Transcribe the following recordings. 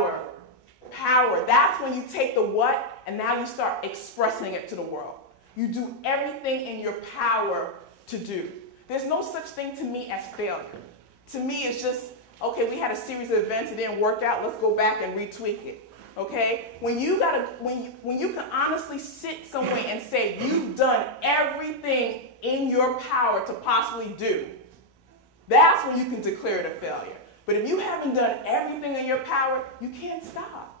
Power. Power. That's when you take the what and now you start expressing it to the world. You do everything in your power to do. There's no such thing to me as failure. To me, it's just, okay, we had a series of events, it didn't work out, let's go back and retweak it. Okay? When you can honestly sit somewhere and say you've done everything in your power to possibly do, that's when you can declare it a failure. But if you haven't done everything in your power, you can't stop.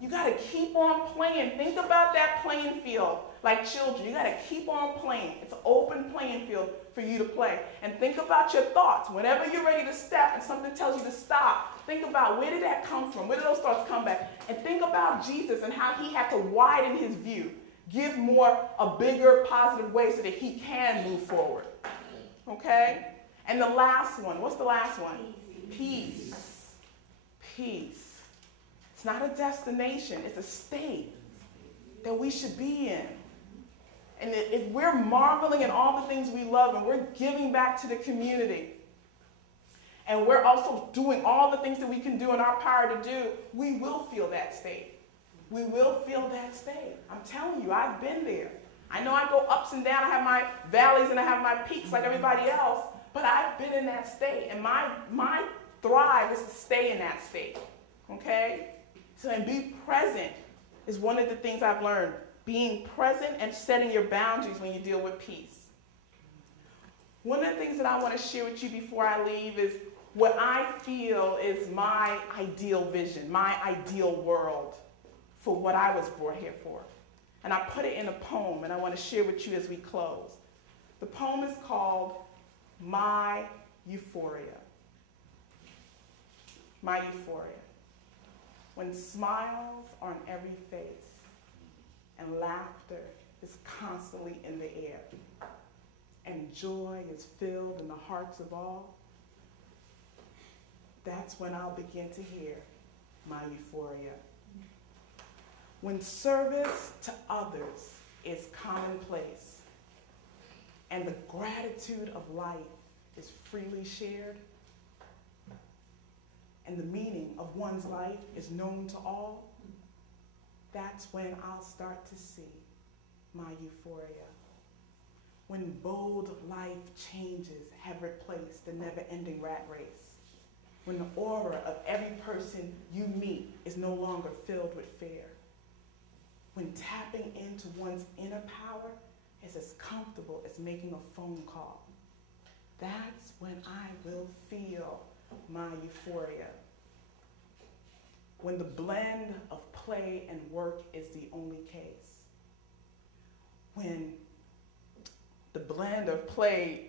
You got to keep on playing. Think about that playing field like children. You got to keep on playing. It's an open playing field for you to play. And think about your thoughts. Whenever you're ready to step and something tells you to stop, think about where did that come from? Where did those thoughts come back? And think about Jesus and how he had to widen his view, give a bigger positive way so that he can move forward. Okay? And the last one, what's the last one? Peace. Peace. It's not a destination, it's a state that we should be in. And if we're marveling at all the things we love and we're giving back to the community, and we're also doing all the things that we can do in our power to do, we will feel that state. We will feel that state. I'm telling you, I've been there. I know I go ups and downs, I have my valleys and I have my peaks like everybody else, but I've been in that state. And my thrive is to stay in that state. Okay? So, and be present is one of the things I've learned. Being present and setting your boundaries when you deal with peace. One of the things that I want to share with you before I leave is what I feel is my ideal vision, my ideal world for what I was brought here for. And I put it in a poem, and I want to share with you as we close. The poem is called My Euphoria. My Euphoria. When smiles are on every face and laughter is constantly in the air and joy is filled in the hearts of all, that's when I'll begin to hear my euphoria. When service to others is commonplace and the gratitude of life is freely shared, and the meaning of one's life is known to all, that's when I'll start to see my euphoria. When bold life changes have replaced the never-ending rat race. When the aura of every person you meet is no longer filled with fear. When tapping into one's inner power is as comfortable as making a phone call. That's when I will feel my euphoria. When the blend of play and work is the only case. When the blend of play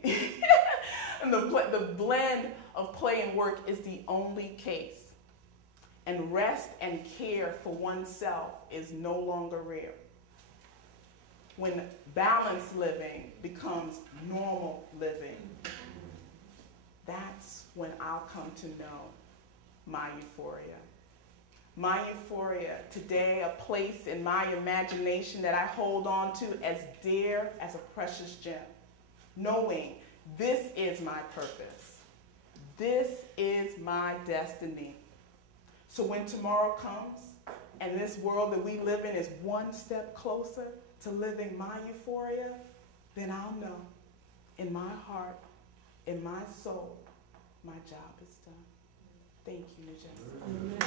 and the blend of play and work is the only case. And rest and care for oneself is no longer rare. When balanced living becomes normal living, that's when I'll come to know my euphoria. My euphoria, today a place in my imagination that I hold on to as dear as a precious gem, knowing this is my purpose. This is my destiny. So when tomorrow comes and this world that we live in is one step closer to living my euphoria, then I'll know in my heart, in my soul, my job is done. Thank you, Najee.